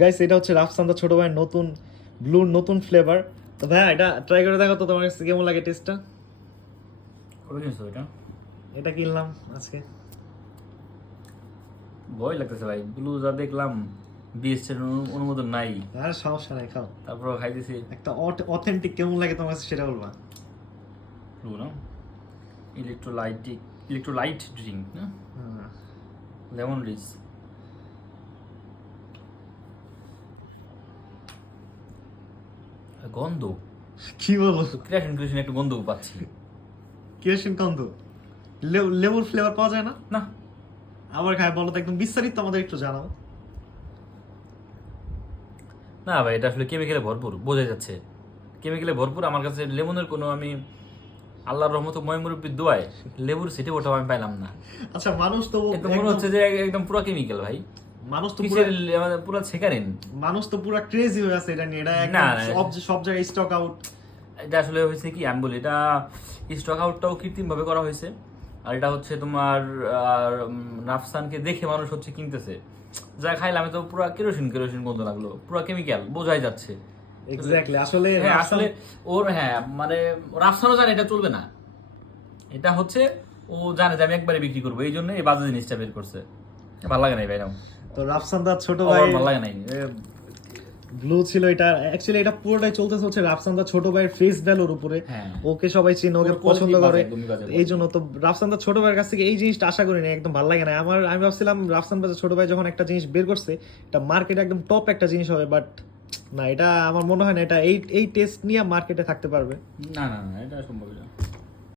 Guys এটা হচ্ছে রাফসান্দা ছোট ভাইয়ের নতুন ব্লুর নতুন ফ্লেভার। তো ভাইয়া এটা ট্রাই করে দেখো তো তোমার কাছে কেমন লাগে টেস্টটা। কবে কিনছো এটা? এটা কিনলাম আজকে। ভয় লাগতেছে ভাই, ব্লু যা দেখলাম বিএসটির অনুমোদন নাই, আর সমস্যা নাই, খাও। তারপর খাইতেছি। একটা অথেন্টিক কেমন লাগে তোমার কাছে সেটা বলবা। ব্লু না, ইলেকট্রোলাইট ড্রিঙ্ক না, হ্যাঁ। Lemon rich. গন্ধ কি বলবো, ক্রিয়েশন একটা গন্ধ পাচ্ছি। কিরসিন গন্ধ, লেবুর ফ্লেভার পাওয়া যায় না? না আবার খায় বলো তো, একদম বিস্তারিত আমাদের একটু জানাও। না ভাই, এটা আসলে কেমিক্যালে ভরপুর, বোঝা যাচ্ছে কেমিক্যালে ভরপুর। আমার কাছে লেমনের কোনো, আমি আল্লাহর রহমত ময়মুরব্বির দোয়ায় লেবুর সিটে ওটাও আমি পাইলাম না। আচ্ছা মানুষ তো একদম মনে হচ্ছে যে একদম পুরো কেমিক্যাল ভাই, মানুষ তো কিসের মানে পুরো ছেকারেন। মানুষ তো পুরো ক্রেজি হয়ে আছে এটা নিয়ে। এটা না, একদম সব জায়গায় স্টক আউট। এটা আসলে হয়েছে কি, আমি বলি, এটা স্টক আউটটাও কৃত্রিম ভাবে করা হয়েছে। আর এটা হচ্ছে তোমার রাফসানকে দেখে মানুষ হচ্ছে কিনতেছে, যা খাইলাম তো পুরো কেরোসিন গন্ধ লাগলো, পুরো কেমিক্যাল বোঝাই যাচ্ছে। এক্স্যাক্টলি আসলে হ্যাঁ আসলে ওর, হ্যাঁ মানে রাফসানও জানে এটা চলবে না, এটা হচ্ছে ও জানে যে আমি একবারে বিক্রি করবো, এই জন্য এই বাজে জিনিসটা বের করছে। ভালো লাগে নাই ভাই, নাও তো রাফসান্দার ছোট ভাই ভালো লাগে নাই। ব্লু ছিল এটা, অ্যাকচুয়ালি এটা পুরোটাই চলতেছে হচ্ছে রাফসান্দার ছোট ভাইয়ের ফেস ভ্যালুর উপরে। হ্যাঁ। ওকে সবাই চিনে, ওকে ওর পছন্দ quality করে, বাজে, একদমই বাজে এই জন্য তো রাফসান্দার ছোট ভাইয়ের কাছ থেকে এই জিনিসটা আশা করি না, একদম ভালো লাগে না আমার। আমি ভাবছিলাম রাফসান্দার ছোট ভাই যখন একটা জিনিস বের করছে এটা মার্কেটে একদম টপ একটা জিনিস হবে, বাট না, এটা আমার মনে হয় না এটা এই টেস্ট নিয়ে মার্কেটে থাকতে পারবে। না না না, এটা সম্ভব না।